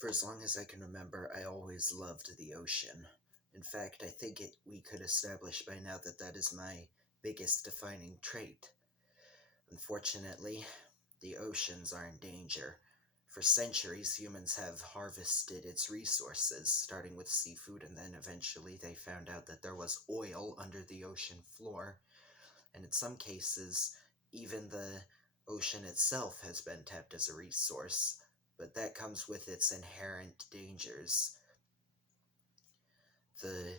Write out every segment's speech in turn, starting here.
For as long as I can remember, I always loved the ocean. In fact, I think we could establish by now that that is my biggest defining trait. Unfortunately, the oceans are in danger. For centuries, humans have harvested its resources, starting with seafood, and then eventually they found out that there was oil under the ocean floor, and in some cases, even the ocean itself has been tapped as a resource, but that comes with its inherent dangers. The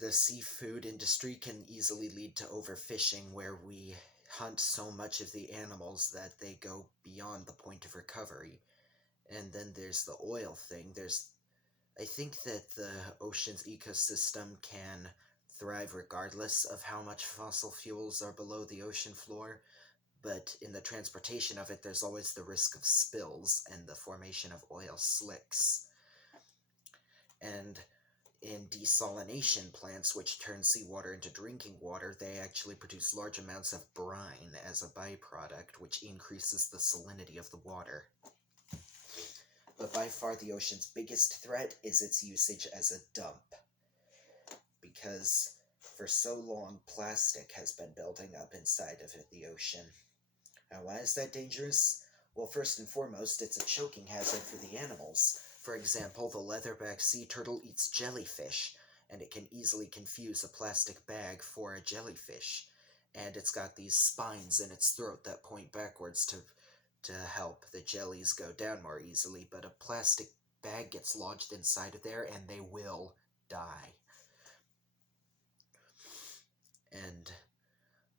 the seafood industry can easily lead to overfishing, where we hunt so much of the animals that they go beyond the point of recovery. And then there's the oil thing. I think that the ocean's ecosystem can thrive regardless of how much fossil fuels are below the ocean floor, but in the transportation of it, there's always the risk of spills and the formation of oil slicks. And in desalination plants, which turn seawater into drinking water, they actually produce large amounts of brine as a byproduct, which increases the salinity of the water. But by far the ocean's biggest threat is its usage as a dump, because for so long plastic has been building up inside of the ocean. Now, why is that dangerous? Well, first and foremost, it's a choking hazard for the animals. For example, the leatherback sea turtle eats jellyfish, and it can easily confuse a plastic bag for a jellyfish. And it's got these spines in its throat that point backwards to help the jellies go down more easily, but a plastic bag gets lodged inside of there and they will die. And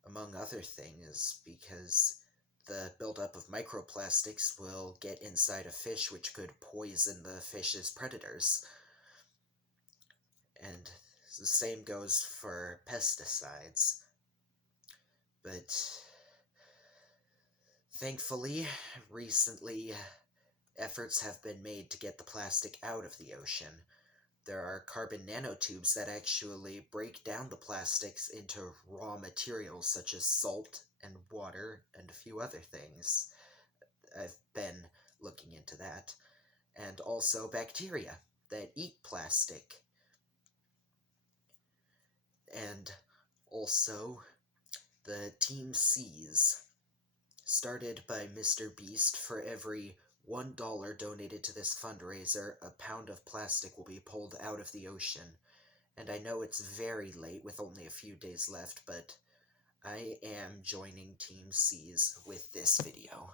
among other things, because the buildup of microplastics will get inside a fish, which could poison the fish's predators. And the same goes for pesticides. But thankfully, recently, efforts have been made to get the plastic out of the ocean. There are carbon nanotubes that actually break down the plastics into raw materials such as salt and water and a few other things. I've been looking into that. And also bacteria that eat plastic. And also the Team Seas, started by Mr. Beast. For every $1 donated to this fundraiser, a pound of plastic will be pulled out of the ocean. And I know it's very late with only a few days left, but I am joining Team Seas with this video.